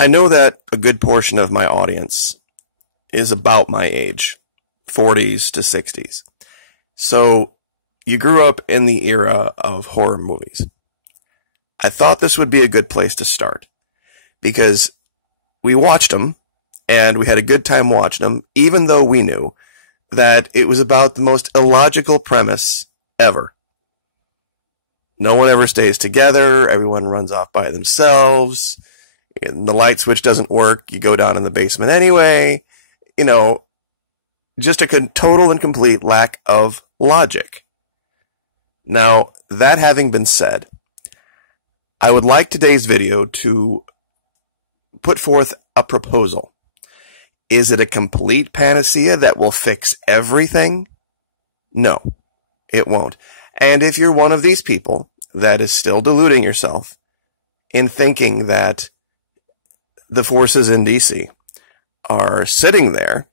I know that a good portion of my audience is about my age, 40s to 60s. So you grew up in the era of horror movies. I thought this would be a good place to start because we watched them and we had a good time watching them, even though we knew that it was about the most illogical premise ever. No one ever stays together. Everyone runs off by themselves. And the light switch doesn't work. You go down in the basement anyway. You know, just a total and complete lack of logic. Now, that having been said, I would like today's video to put forth a proposal. Is it a complete panacea that will fix everything? No, it won't. And if you're one of these people that is still deluding yourself in thinking that the forces in DC are sitting there,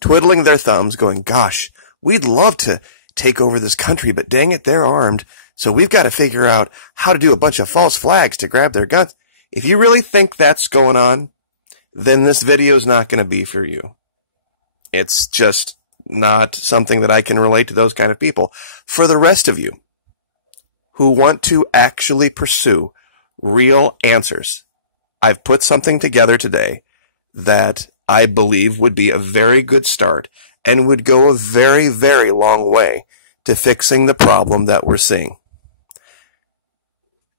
twiddling their thumbs, going, gosh, we'd love to take over this country, but dang it, they're armed, so we've got to figure out how to do a bunch of false flags to grab their guns. If you really think that's going on, then this video is not going to be for you. It's just not something that I can relate to those kind of people. For the rest of you who want to actually pursue real answers, I've put something together today that I believe would be a very good start and would go a very, very long way to fixing the problem that we're seeing.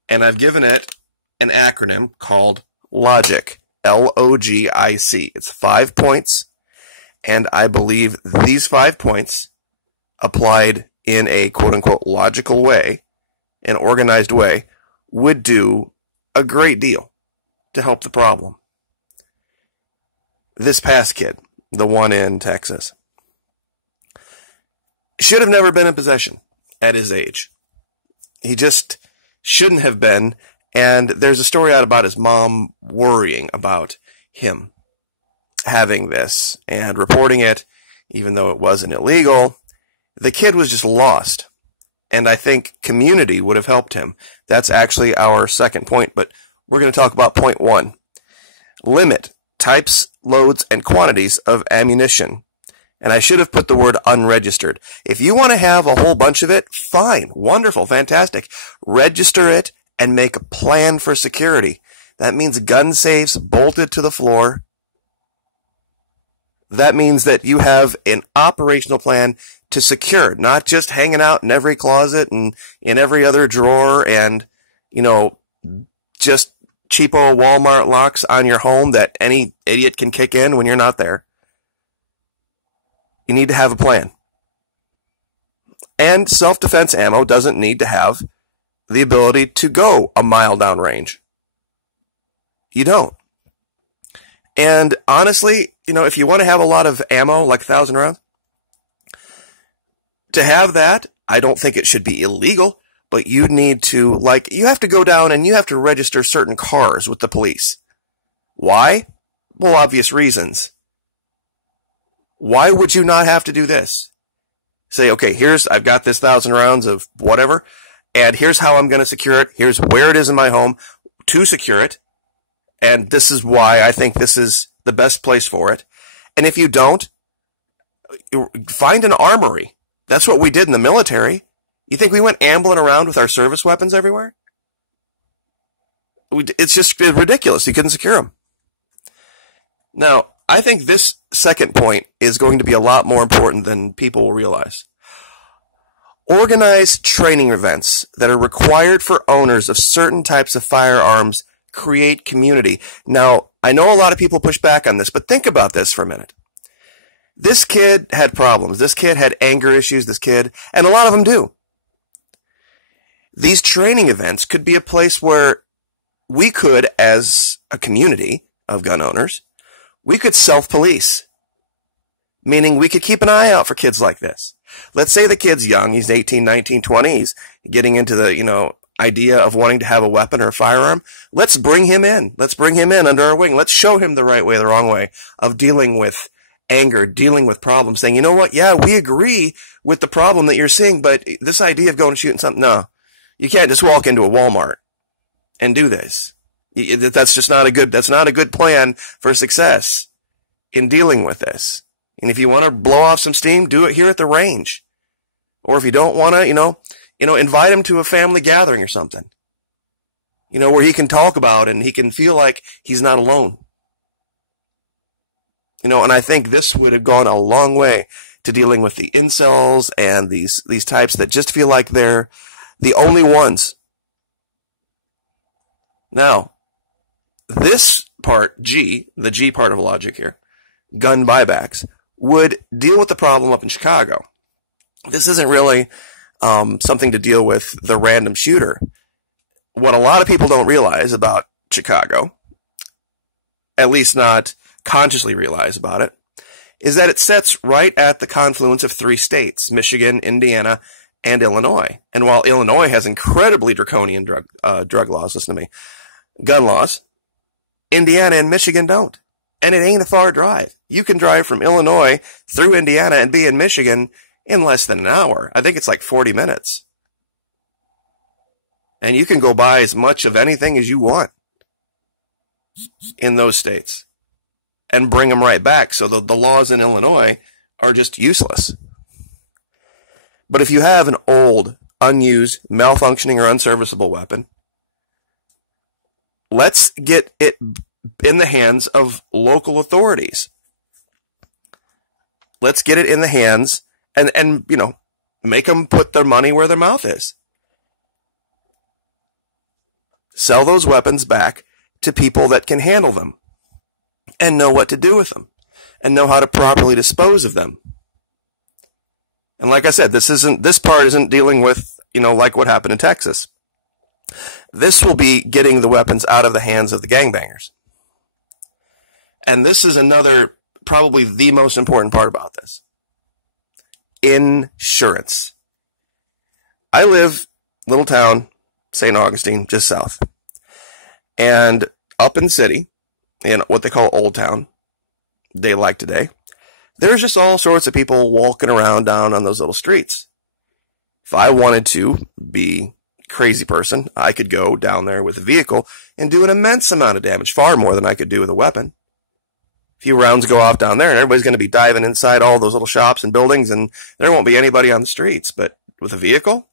And I've given it an acronym called LOGIC. LOGIC. It's 5 points, and I believe these 5 points applied in a quote-unquote logical way, an organized way, would do a great deal to help the problem. This past kid, the one in Texas, should have never been in possession at his age. He just shouldn't have been. And there's a story out about his mom worrying about him having this and reporting it, even though it wasn't illegal. The kid was just lost. And I think community would have helped him. That's actually our second point, but we're going to talk about point 1. Limit types, loads, and quantities of ammunition. And I should have put the word unregistered. If you want to have a whole bunch of it, fine, wonderful, fantastic. Register it and make a plan for security. That means gun safes bolted to the floor. That means that you have an operational plan to secure, not just hanging out in every closet and in every other drawer and, you know, just cheapo Walmart locks on your home that any idiot can kick in when you're not there. You need to have a plan. And self-defense ammo doesn't need to have the ability to go a mile down range. You don't. And honestly, you know, if you want to have a lot of ammo, like 1,000 rounds, to have that, I don't think it should be illegal, but you need to, like, you have to go down and you have to register certain cars with the police. Why? Well, obvious reasons. Why would you not have to do this? Say, okay, I've got this 1,000 rounds of whatever, and here's how I'm going to secure it. Here's where it is in my home to secure it. And this is why I think this is the best place for it. And if you don't, find an armory. That's what we did in the military. You think we went ambling around with our service weapons everywhere? It's just ridiculous. You couldn't secure them. Now, I think this second point is going to be a lot more important than people will realize. Organize training events that are required for owners of certain types of firearms create community. Now, I know a lot of people push back on this, but think about this for a minute. This kid had problems. This kid had anger issues, and a lot of them do. These training events could be a place where we could, as a community of gun owners, we could self-police. Meaning we could keep an eye out for kids like this. Let's say the kid's young, he's 18, 19, 20, he's getting into the, idea of wanting to have a weapon or a firearm. Let's bring him in. Let's bring him in under our wing. Let's show him the right way, the wrong way of dealing with anger, dealing with problems, saying, you know what? Yeah, we agree with the problem that you're seeing, but this idea of going and shooting something, no. You can't just walk into a Walmart and do this. That's just not a good plan for success in dealing with this. And if you want to blow off some steam, do it here at the range. Or if you don't want to, invite him to a family gathering or something. Where he can talk about it and he can feel like he's not alone. And I think this would have gone a long way to dealing with the incels and these types that just feel like they're the only ones. Now, this part, the G part of logic here, gun buybacks, would deal with the problem up in Chicago. This isn't really something to deal with the random shooter. What a lot of people don't realize about Chicago, at least not consciously realize about it, is that it sits right at the confluence of 3 states, Michigan, Indiana, and Illinois. And while Illinois has incredibly draconian drug laws, listen to me, gun laws, Indiana and Michigan don't. And it ain't a far drive. You can drive from Illinois through Indiana and be in Michigan in less than an hour. I think it's like 40 minutes. And you can go buy as much of anything as you want in those states and bring them right back. So the laws in Illinois are just useless. But if you have an old, unused, malfunctioning, or unserviceable weapon, let's get it in the hands of local authorities. Let's get it in the hands and make them put their money where their mouth is. Sell those weapons back to people that can handle them and know what to do with them and know how to properly dispose of them. And like I said, this part isn't dealing with, like what happened in Texas. This will be getting the weapons out of the hands of the gangbangers. And this is probably the most important part about this. Insurance. I live little town, St. Augustine, just south. And up in the city, in what they call Old Town, day like today, there's just all sorts of people walking around down on those little streets. If I wanted to be a crazy person, I could go down there with a vehicle and do an immense amount of damage, far more than I could do with a weapon. A few rounds go off down there and everybody's going to be diving inside all those little shops and buildings and there won't be anybody on the streets. But with a vehicle?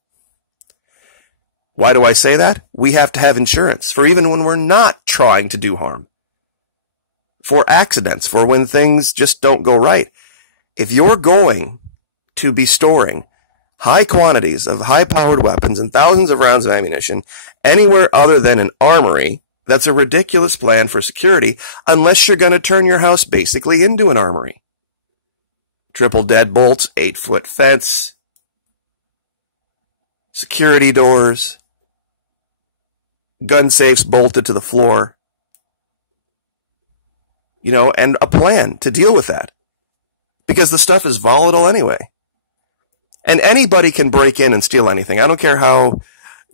Why do I say that? We have to have insurance for even when we're not trying to do harm. For accidents, for when things just don't go right. If you're going to be storing high quantities of high-powered weapons and thousands of rounds of ammunition anywhere other than an armory, that's a ridiculous plan for security unless you're going to turn your house basically into an armory. Triple deadbolts, 8-foot fence, security doors, gun safes bolted to the floor. And a plan to deal with that. Because the stuff is volatile anyway. And anybody can break in and steal anything. I don't care how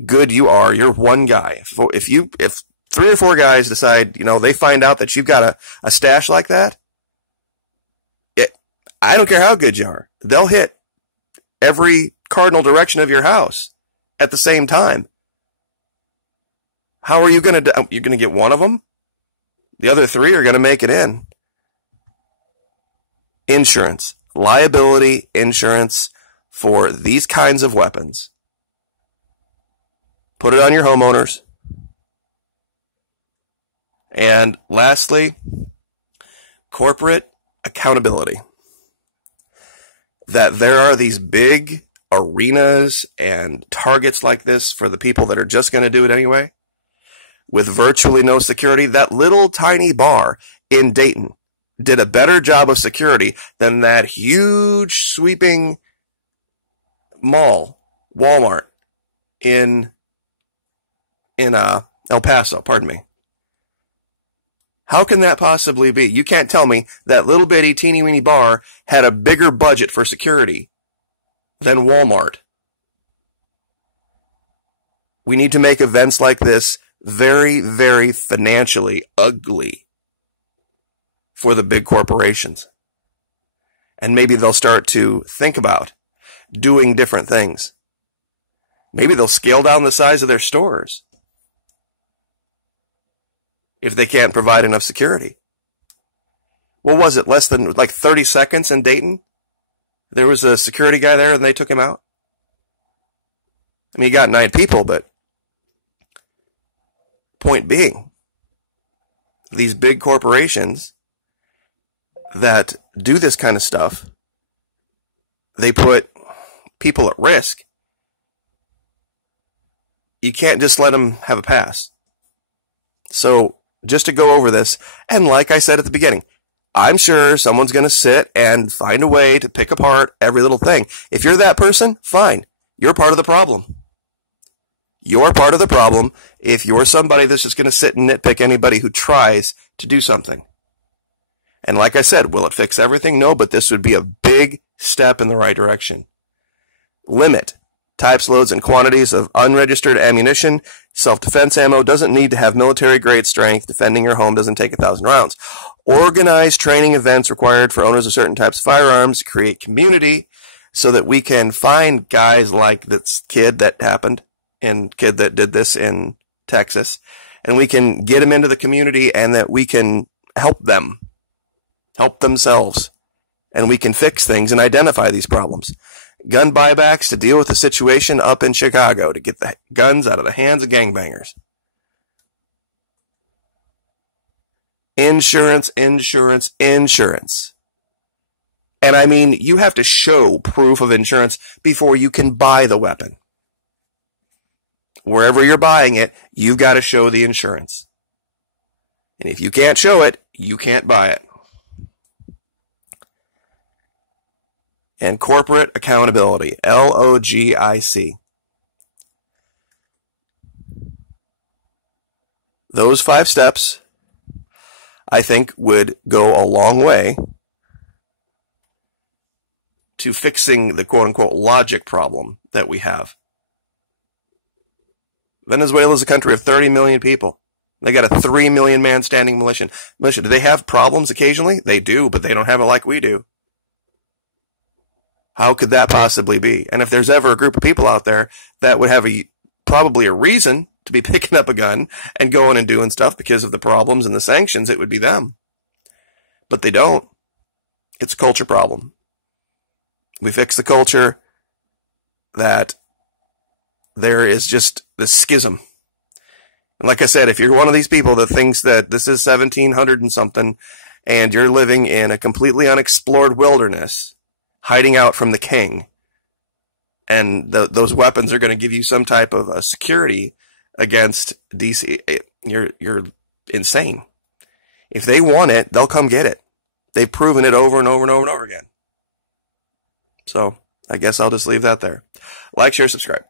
good you are. You're one guy. If 3 or 4 guys decide, they find out that you've got a stash like that, I don't care how good you are. They'll hit every cardinal direction of your house at the same time. How are you going to do? You're going to get one of them? The other 3 are going to make it in. Insurance. Liability insurance for these kinds of weapons. Put it on your homeowners. And lastly, corporate accountability. That there are these big arenas and targets like this for the people that are just going to do it anyway. With virtually no security, that little tiny bar in Dayton did a better job of security than that huge sweeping mall, Walmart, in El Paso, pardon me. How can that possibly be? You can't tell me that little bitty teeny weeny bar had a bigger budget for security than Walmart. We need to make events like this very, very financially ugly for the big corporations. And maybe they'll start to think about doing different things. Maybe they'll scale down the size of their stores. if they can't provide enough security. What was it, less than like 30 seconds in Dayton? There was a security guy there and they took him out? I mean, he got 9 people, but point being, these big corporations that do this kind of stuff, they put people at risk. You can't just let them have a pass. So, just to go over this, and like I said at the beginning, I'm sure someone's going to sit and find a way to pick apart every little thing. If you're that person, fine. You're part of the problem. You're part of the problem if you're somebody that's just going to sit and nitpick anybody who tries to do something. And like I said, will it fix everything? No, but this would be a big step in the right direction. Limit types, loads, and quantities of unregistered ammunition. Self-defense ammo doesn't need to have military-grade strength. Defending your home doesn't take 1,000 rounds. Organize training events required for owners of certain types of firearms. Create community so that we can find guys like this kid that happened and kid that did this in Texas, and we can get them into the community and that we can help them, help themselves, and we can fix things and identify these problems. Gun buybacks to deal with the situation up in Chicago to get the guns out of the hands of gangbangers. Insurance, insurance, insurance. And I mean, you have to show proof of insurance before you can buy the weapon. Wherever you're buying it, you've got to show the insurance. And if you can't show it, you can't buy it. And corporate accountability, LOGIC. Those 5 steps, I think, would go a long way to fixing the quote-unquote logic problem that we have. Venezuela is a country of 30 million people. They got a 3 million man standing militia. Do they have problems occasionally? They do, but they don't have it like we do. How could that possibly be? And if there's ever a group of people out there that would have probably a reason to be picking up a gun and going and doing stuff because of the problems and the sanctions, it would be them. But they don't. It's a culture problem. We fix the culture, that there is just this schism. And like I said, if you're one of these people that thinks that this is 1700 and something, and you're living in a completely unexplored wilderness, hiding out from the king, and those weapons are going to give you some type of security against DC, you're insane. If they want it, they'll come get it. They've proven it over and over and over and over again. So, I guess I'll just leave that there. Like, share, subscribe.